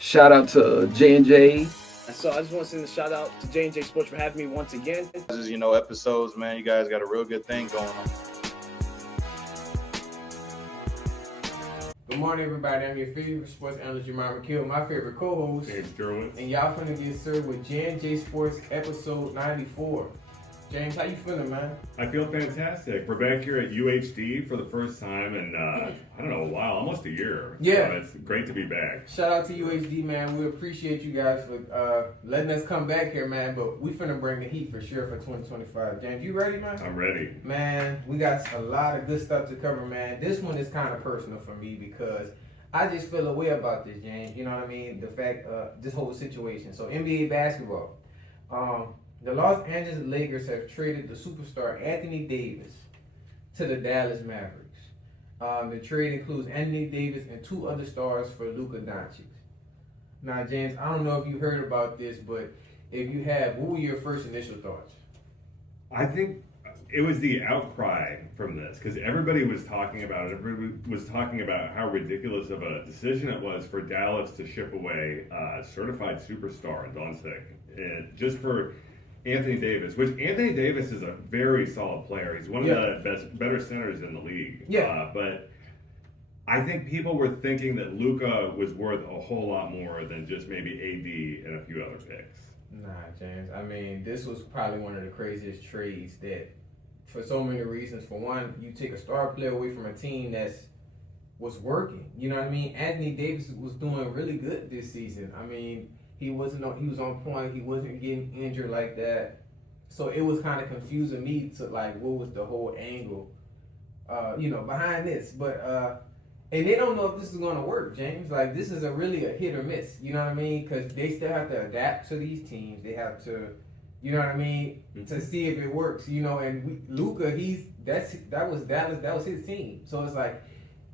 Shout out to J&J. So I just want to send a shout out to J&J Sports for having me once again. This is, episodes, man. You guys got a real good thing going on. Good morning, everybody. I'm your favorite sports analyst, Jemima Kill, my favorite co-host. James Derwin. And y'all finna get served with J&J Sports episode 94. James, how you feeling, man? I feel fantastic. We're back here at UHD for the first time in, I don't know, a while, almost a year. Yeah. So it's great to be back. Shout out to UHD, man. We appreciate you guys for letting us come back here, man. But we finna bring the heat for sure for 2025. James, you ready, man? I'm ready. Man, we got a lot of good stuff to cover, man. This one is kind of personal for me because I just feel a way about this, James. You know what I mean? The fact, this whole situation. So NBA basketball. The Los Angeles Lakers have traded the superstar Anthony Davis to the Dallas Mavericks. The trade includes Anthony Davis and two other stars for Luka Donic. Now, James, I don't know if you heard about this, but if you have, what were your first initial thoughts? I think it was the outcry from this because everybody was talking about it. Everybody was talking about how ridiculous of a decision it was for Dallas to ship away a certified superstar, Doncic, just for Anthony Davis, which Anthony Davis is a very solid player. He's one of the better centers in the league. Yeah. But I think people were thinking that Luka was worth a whole lot more than just maybe AD and a few other picks. Nah, James. I mean, this was probably one of the craziest trades that, for so many reasons. For one, you take a star player away from a team was working. You know what I mean? Anthony Davis was doing really good this season. I mean, he was on point. He wasn't getting injured like that. So it was kind of confusing me to like, what was the whole angle, behind this. But and they don't know if this is going to work, James. Like, this is really a hit or miss. You know what I mean? Because they still have to adapt to these teams. They have to, you know what I mean, to see if it works. You know, and Luka, that was Dallas. That was his team. So it's like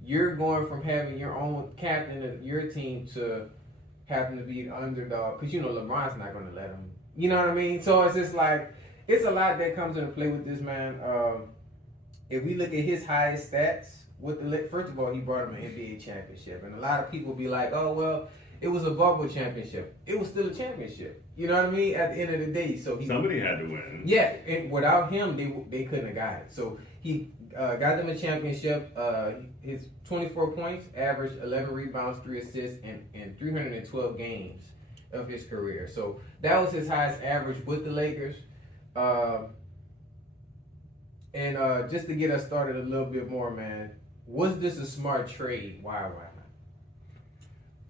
you're going from having your own captain of your team to happen to be an underdog, because LeBron's not going to let him. You know what I mean? So it's just like, it's a lot that comes into play with this man. If we look at his highest stats with first of all, he brought him an NBA championship, and a lot of people be like, "Oh well, it was a bubble championship. It was still a championship." You know what I mean? At the end of the day, so somebody had to win. Yeah, and without him, they couldn't have got it. So he got them a championship. His 24 points, averaged 11 rebounds, 3 assists, in 312 games of his career. So that was his highest average with the Lakers. And just to get us started a little bit more, man, was this a smart trade? Why not?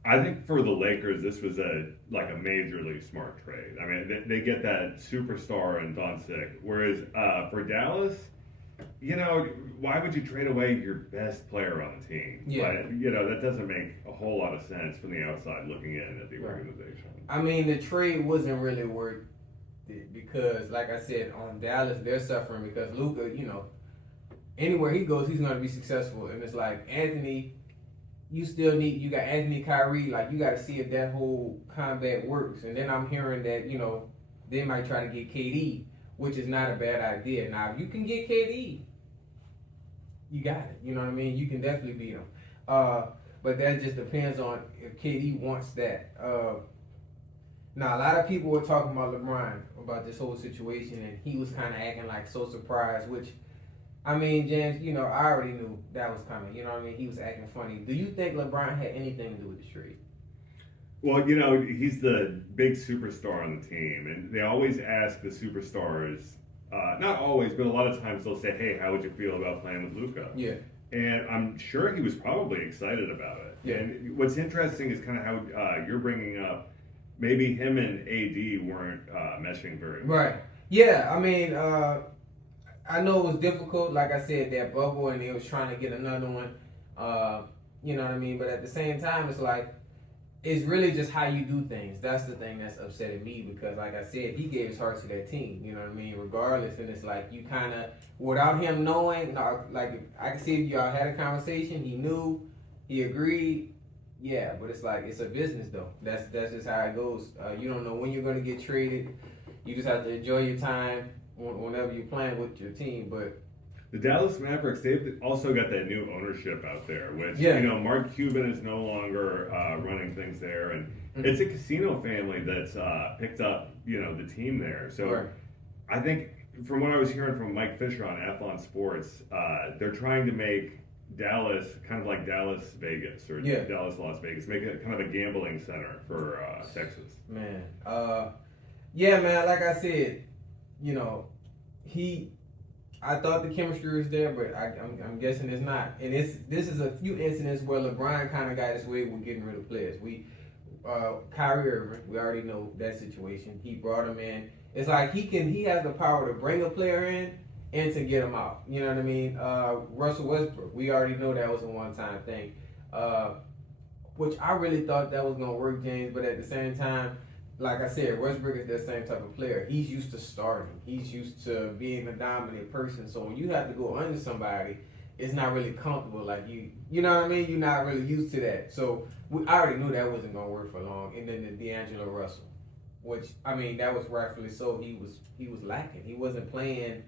I think for the Lakers, this was a majorly smart trade. I mean, they get that superstar in Doncic, whereas for Dallas, why would you trade away your best player on the team? Yeah. But, that doesn't make a whole lot of sense from the outside looking in at the organization. I mean, the trade wasn't really worth it because, like I said, on Dallas, they're suffering because Luka, anywhere he goes, he's going to be successful. And it's like, Anthony, you got Anthony, Kyrie, like, you got to see if that whole combat works. And then I'm hearing that, they might try to get KD, which is not a bad idea. Now, if you can get KD, you got it. You know what I mean? You can definitely beat him. But that just depends on if KD wants that. Now, a lot of people were talking about LeBron, about this whole situation, and he was kind of acting like so surprised, which, I mean, James, I already knew that was coming. You know what I mean? He was acting funny. Do you think LeBron had anything to do with the trade? Well, he's the big superstar on the team, and they always ask the superstars, not always, but a lot of times they'll say, "Hey, how would you feel about playing with Luka?" Yeah. And I'm sure he was probably excited about it. Yeah. And what's interesting is kind of how you're bringing up, maybe him and AD weren't meshing very well. Right. Yeah, I mean, I know it was difficult, like I said, that bubble, and they was trying to get another one. You know what I mean? But at the same time, it's like, it's really just how you do things. That's the thing that's upsetting me because, like I said, he gave his heart to that team. You know what I mean? Regardless, and it's like you kind of, without him knowing, like I can see if y'all had a conversation, he knew, he agreed. Yeah, but it's like, it's a business though. That's just how it goes. You don't know when you're going to get traded. You just have to enjoy your time whenever you're playing with your team. But The Dallas Mavericks, they've also got that new ownership out there, which, Yeah. Mark Cuban is no longer running things there. And it's a casino family that's picked up, the team there. So Right. I think from what I was hearing from Mike Fisher on Athlon Sports, they're trying to make Dallas kind of like Dallas Vegas or Yeah. Dallas Las Vegas, make it kind of a gambling center for Texas. Man, yeah, man. Like I said, I thought the chemistry was there, but I'm guessing it's not. And this is a few incidents where LeBron kind of got his way with getting rid of players. Kyrie Irving, we already know that situation. He brought him in. It's like he has the power to bring a player in and to get him out. You know what I mean? Russell Westbrook, we already know that was a one-time thing. Which I really thought that was gonna work, James, but at the same time, like I said, Westbrook is that same type of player. He's used to starting. He's used to being a dominant person. So when you have to go under somebody, it's not really comfortable. Like you know what I mean? You're not really used to that. So I already knew that wasn't gonna work for long. And then the D'Angelo Russell, which that was rightfully so. He was lacking. He wasn't playing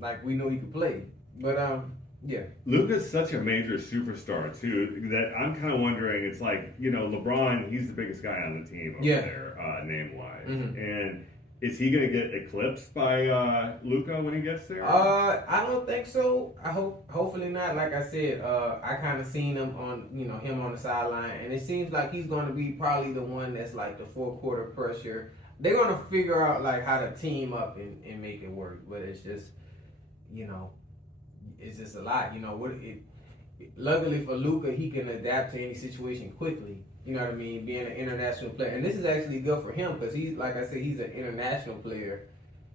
like we know he could play. But yeah. Luka's such a major superstar too that I'm kind of wondering. It's like LeBron, he's the biggest guy on the team over there, name wise, and is he going to get eclipsed by Luka when he gets there? I don't think so. Hopefully not. Like I said, I kind of seen him on him on the sideline, and it seems like he's going to be probably the one that's like the fourth quarter pressure. They're going to figure out like how to team up and make it work, but it's just it's just a lot. Luckily for Luka, he can adapt to any situation quickly. You know what I mean? Being an international player. And this is actually good for him because he's, like I said, he's an international player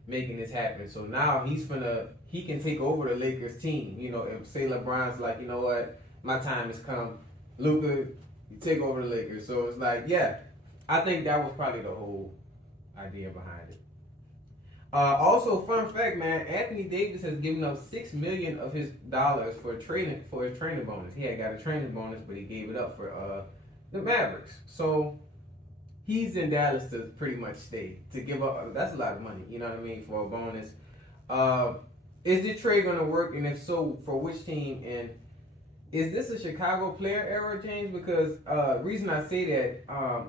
making this happen. So now he can take over the Lakers team. If say LeBron's like, you know what, my time has come. Luka, you take over the Lakers. So it's like, yeah, I think that was probably the whole idea behind it. Also, fun fact, man, Anthony Davis has given up $6 million of his dollars for his training bonus. He had got a training bonus, but he gave it up for the Mavericks. So he's in Dallas to pretty much stay. To give up, that's a lot of money, you know what I mean, for a bonus. Is the trade going to work? And if so, for which team? And is this a Chicago player error, James? Because reason I say that, a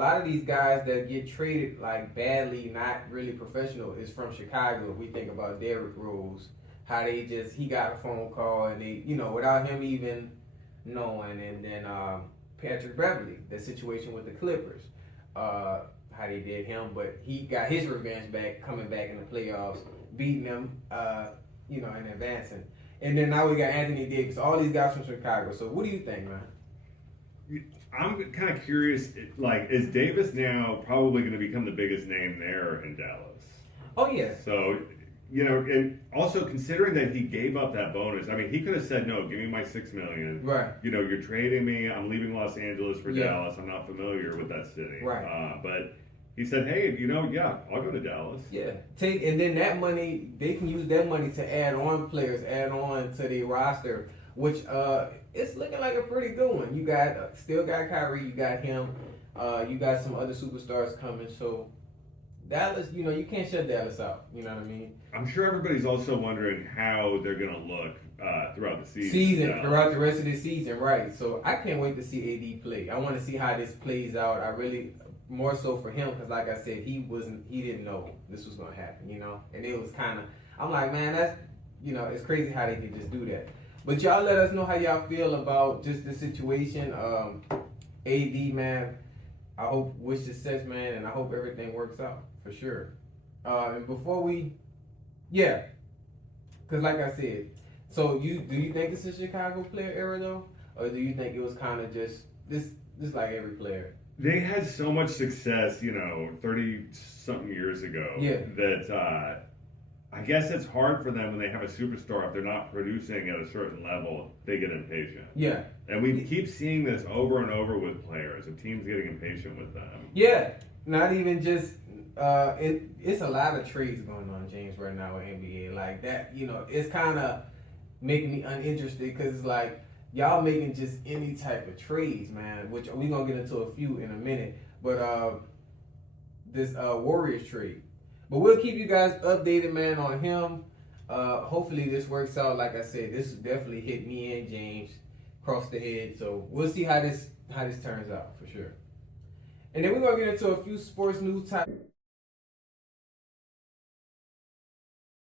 lot of these guys that get traded like badly, not really professional, is from Chicago. We think about Derrick Rose, how he got a phone call and they, without him even knowing, and then Patrick Beverly, the situation with the Clippers, how they did him, but he got his revenge back, coming back in the playoffs, beating them, and advancing. And then now we got Anthony Davis, all these guys from Chicago. So what do you think, man? I'm kind of curious, like, is Davis now probably going to become the biggest name there in Dallas? Oh, yeah. So, and also considering that he gave up that bonus, I mean, he could have said, no, give me my $6 million. Right. You're trading me. I'm leaving Los Angeles for Dallas. I'm not familiar with that city. Right. But he said, hey, I'll go to Dallas. Yeah. And then that money, they can use that money to add on players, add on to the roster, which it's looking like a pretty good one. You got still got Kyrie, you got him, you got some other superstars coming. So Dallas, you can't shut Dallas out. You know what I mean? I'm sure everybody's also wondering how they're going to look throughout the season. Throughout the rest of the season, right? So I can't wait to see AD play. I want to see how this plays out. I really more so for him because, like I said, he didn't know this was going to happen. And it was kind of, I'm like, man, that's it's crazy how they could just do that. But y'all let us know how y'all feel about just the situation. AD, man, I wish success, man, and I hope everything works out for sure. And before because like I said, so do you think it's a Chicago player era though, or do you think it was kind of just like every player? They had so much success, 30-something years ago that I guess it's hard for them when they have a superstar. If they're not producing at a certain level, they get impatient. Yeah. And we keep seeing this over and over with players, of teams getting impatient with them. Yeah. Not even just, it's a lot of trades going on, James, right now with NBA. Like that, it's kind of making me uninterested because it's like, y'all making just any type of trades, man, which we're going to get into a few in a minute. But this Warriors trade. But we'll keep you guys updated, man, on him. Hopefully this works out. Like I said, this definitely hit me and James across the head. So we'll see how this turns out for sure. And then we're gonna get into a few sports news topics.